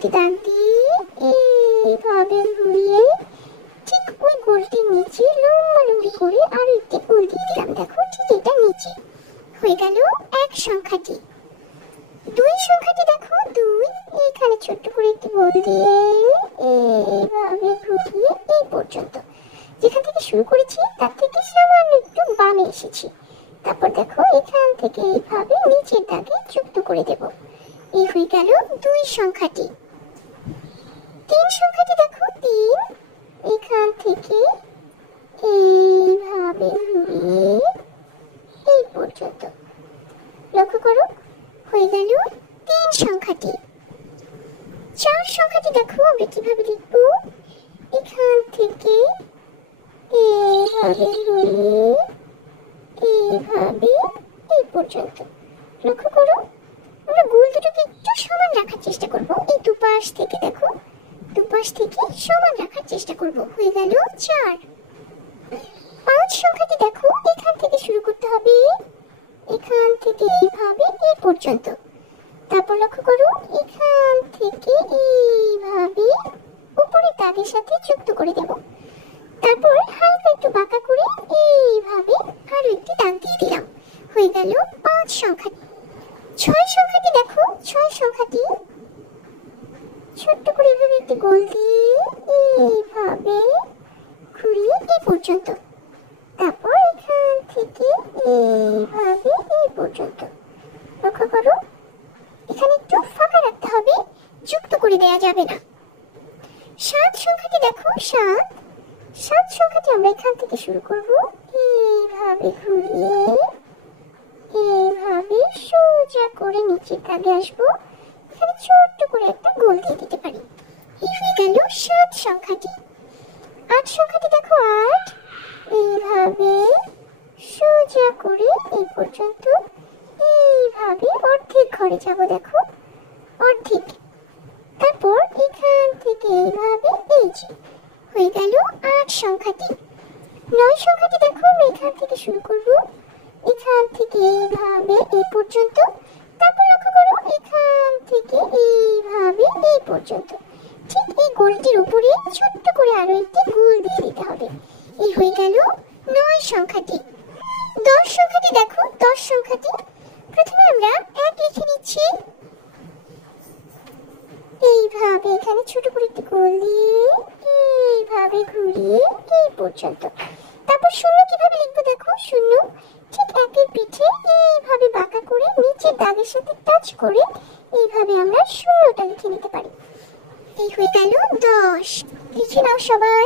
একটি দাগ দিয়ে এইভাবে ঘুরিয়ে ঠিক ওই গোলটির নিচে লম্বালম্বি করে আরো একটি গোল দিয়ে দিলাম। দেখো ঠিক এটা নিচে হয়ে গেল 1 সংখ্যাটি। 2 সংখ্যাটি দেখো 2 এখানে ছোট্ট করে একটি গোল দিয়ে এইভাবে ঘুরিয়ে এই পর্যন্ত, যেখান থেকে শুরু করেছি তার থেকে সামান্য একটু বামে এসেছি। তারপর দেখো এখান থেকে এইভাবে নিচের দাগে যুক্ত করে দেব। এই হয়ে গেল 2 সংখ্যাটি। 3 সংখ্যাটি দেখো 3 এখান থেকে এইভাবে ঘুরিয়ে এই পর্যন্ত, লক্ষ্য করো হয়ে গেল 3 সংখ্যাটি। 4 সংখ্যাটি দেখো আমরা কিভাবে লিখব, এখান থেকে এইভাবে ঘুরিয়ে এইভাবে এই পর্যন্ত, লক্ষ্য করো আমরা গোল দুটোকে একটু সমান রাখার চেষ্টা করব। এই দুপাশ থেকে দেখো দুপাশ থেকে সমান রাখার চেষ্টা করব। হয়ে গেল 4। 5 সংখ্যাটি দেখো এখান থেকে শুরু করতে হবে, এখান থেকে এইভাবে এই পর্যন্ত। তারপর লক্ষ্য করো এখান থেকে এইভাবে উপরের দাগের সাথে যুক্ত করে দেব। তারপর হালকা একটু বাঁকা করে এইভাবে আরো একটি দাগ দিয়ে দিলাম। হয়ে গেল 5 সংখ্যাটি। 6 সংখ্যাটি দেখো 6 সংখ্যাটি ছোট্ট করে এভাবে একটি গোল দিয়ে এইভাবে ঘুরিয়ে এই পর্যন্ত। তারপর এখান থেকে এইভাবে এই পর্যন্ত, লক্ষ্য করো এখানে একটু ফাঁকা রাখতে হবে, যুক্ত করে দেওয়া যাবে না। 7 সংখ্যাটি দেখো 7 সংখ্যাটি আমরা এখান থেকে শুরু করব, এইভাবে ঘুরিয়ে এইভাবে সোজা করে নিচের দাগে আসবো। এখানে ছোট্ট করে একটা গোল দিয়ে দিতে পারি। এই হয়ে গেল 7 সংখ্যাটি। 8 সংখ্যাটি দেখো 8 এইভাবে সোজা করে এই পর্যন্ত, এইভাবে অর্ধেক ঘরে যাব দেখো অর্ধেক। তারপর এখান থেকে এইভাবে এই যে হয়ে গেল 8 সংখ্যাটি। 9 সংখ্যাটি দেখো আমরা এখান থেকে শুরু করব, এখান থেকে এইভাবে এই পর্যন্ত। তারপর লক্ষ্য করো এখান থেকে এইভাবে এই পর্যন্ত, ঠিক এই গোলটির উপরে ছোট্ট করে আরো একটি গোল দিয়ে দিতে হবে। এই হয়ে গেল 9 সংখ্যাটি। 10 সংখ্যাটি দেখো 10 সংখ্যাটি প্রথমে আমরা 1 লিখে নিচ্ছি, এইভাবে এখানে ছোট করে একটি গোল দিয়ে এইভাবে ঘুরিয়ে এই পর্যন্ত। তারপর 0 কিভাবে লিখবো দেখো 0 ঠিক 1-এর পিঠে এইভাবে বাঁকা করে নিচের দাগের সাথে টাচ করে এইভাবে আমরা 0টা লিখে নিতে পারি। এই হয়ে গেল 10। লিখে নাও সবাই।